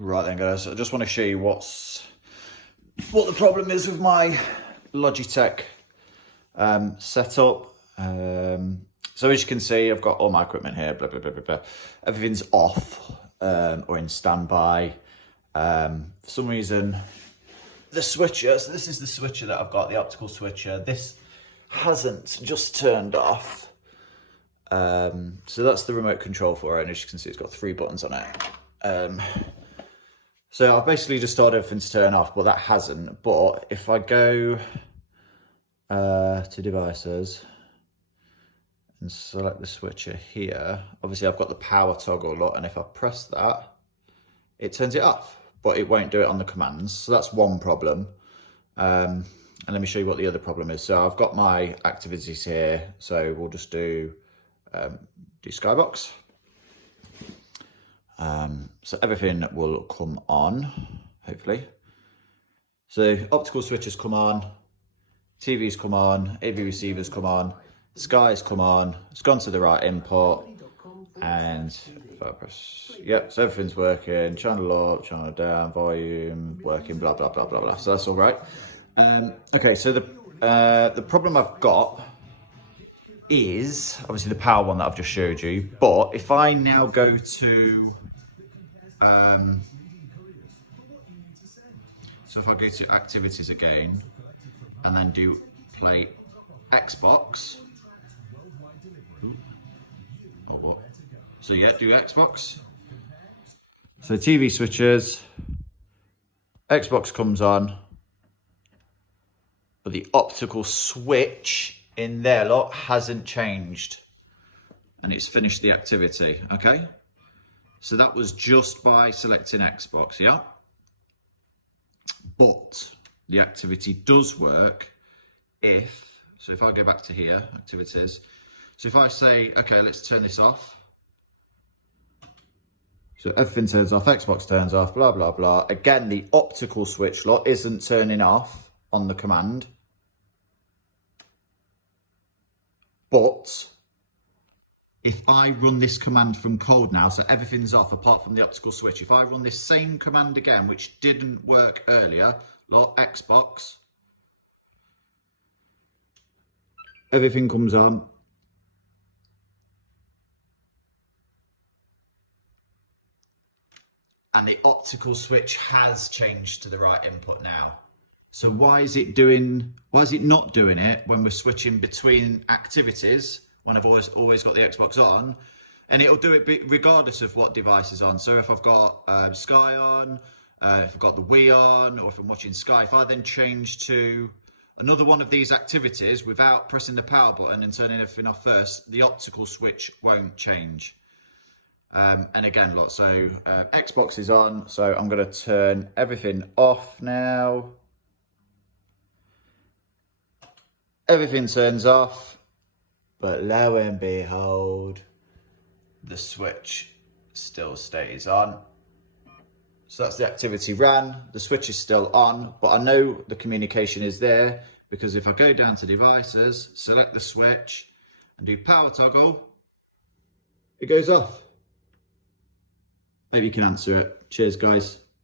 Right then guys, I just want to show you what the problem is with my Logitech setup. So as you can see, I've got all my equipment here, blah, blah, blah, blah, blah. Everything's off or in standby. For some reason, the switcher, so this is the switcher that I've got, the optical switcher. This hasn't just turned off. So that's the remote control for it. And as you can see, it's got 3 buttons on it. So I've basically just told everything to turn off, but that hasn't. But if I go to devices and select the switcher here, obviously I've got the power toggle lot, and if I press that, it turns it off, but it won't do it on the commands. So that's one problem. And let me show you what the other problem is. So I've got my activities here. So we'll just do Skybox. So everything will come on, hopefully. So optical switches come on, TVs come on, AV receivers come on, Sky's come on, it's gone to the right input, and if I press, yep, so everything's working, channel up, channel down, volume, working, blah, blah, blah, blah, blah. So that's all right. Okay, so the problem I've got is obviously the power one that I've just showed you, but if I now go to so if I go to activities again and then do play Xbox, oh what? So yeah, do Xbox. So TV switches, Xbox comes on, but the optical switch in there lot hasn't changed, and it's finished the activity. Okay. So that was just by selecting Xbox, yeah? But the activity does work so if I go back to here, activities. So if I say, okay, let's turn this off. So everything turns off, Xbox turns off, blah, blah, blah. Again, the optical switch lot isn't turning off on the command. But if I run this command from cold now, so everything's off apart from the optical switch. If I run this same command again, which didn't work earlier, like Xbox, everything comes on. And the optical switch has changed to the right input now. So why is it not doing it when we're switching between activities? When I've always got the Xbox on, and it'll do it regardless of what device is on. So if I've got Sky on, if I've got the Wii on, or if I'm watching Sky, if I then change to another one of these activities without pressing the power button and turning everything off first, the optical switch won't change. And again, look, so Xbox is on, so I'm going to turn everything off now. Everything turns off. But lo and behold, the switch still stays on. So that's the activity ran. The switch is still on, but I know the communication is there because if I go down to devices, select the switch and do power toggle, it goes off. Maybe you can answer it. Cheers, guys.